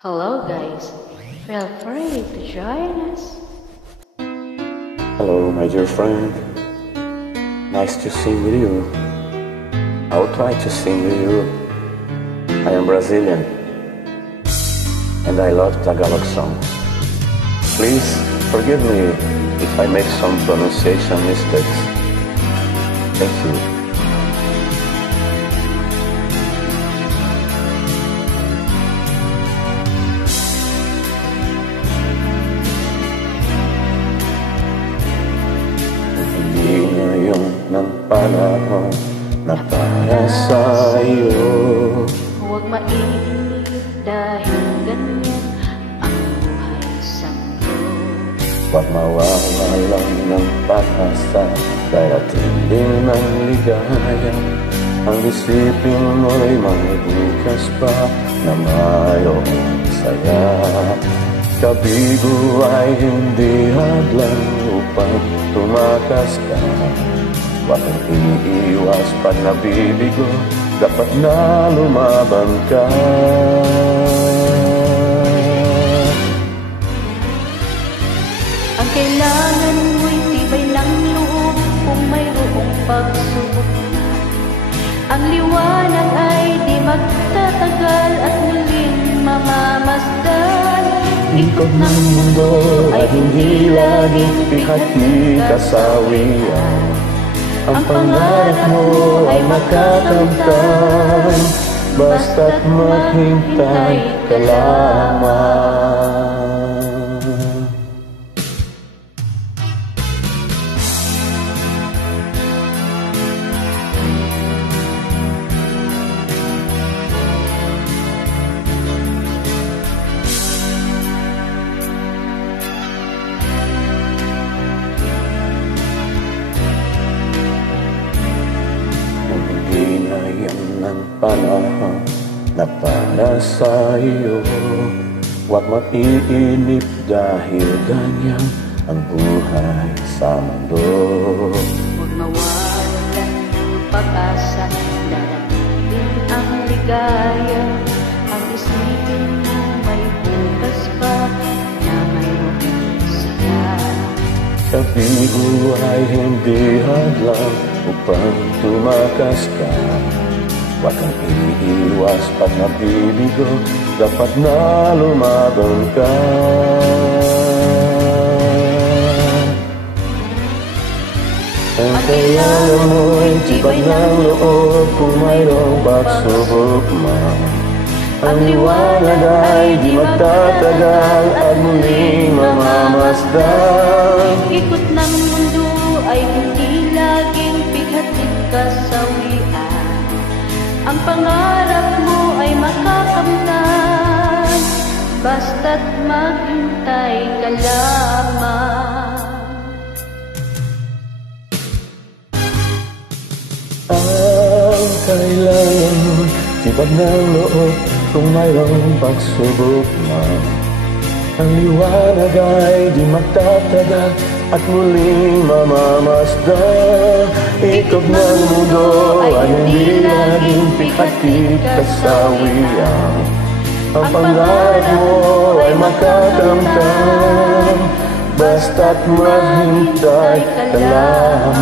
Hello guys, feel free to join us. Hello my dear friend, nice to sing with you. I'll try to sing with you. I am Brazilian and I love Tagalog songs. Please forgive me if I make some pronunciation mistakes. Thank you. Ng panahon na para sa iyo. Huwag mainip dahil ganyan ang buhay sa mundo. Huwag mawawalan ng pag-asa, darating din ang ligaya. Ang isipin mo'y may bukas pa na mayroong saya. Kabigo ay hindi hadlang upang tumakas ka. Huwag kang iiwas pag nabibigo, dapat na lumaban ka. Ang kailangan mo'y tibay ng loob kung mayroong pagsubok na. Ang liwanag ay di magtatagal at muling mamamasdan. Ikot ng mundo ay hindi laging pihati kasawian. Ang pangarap mo ay makakamtan, basta't maghintay ka lamang. Hinayang ng panahon na para sa iyo. Huwag maiinip dahil ganyan ang buhay sa mundo. Huwag mawalan ng pag-asa, darating din ang ligaya. Ang isipin mo may bukas pa na mayroong saya. Kabigo ay hindi hadlang upang tumakas ka. Huwag kang iiwas pag nabibigo, dapat na lumaban ka. Ang kailangan mo'y tibay ng loob kung mayroong pagsubok man. Ang liwanag ay di magtatagal at muling mamamasdan. Ikot ng mundo ay hindi laging pihatit kasawian. Ang pangarap mo ay makakamtan, basta't maghintay ka lamang. Ang kailangan mo'y tibag ng loob kung mayroong pagsubok man. Ang liwanag ay di magtatagal at muling mamamasdan. Ikot ng mundo ay hindi laging pikati kasawian. Ang pangarap mo ay makakamtan, basta't maghintay ka lamang.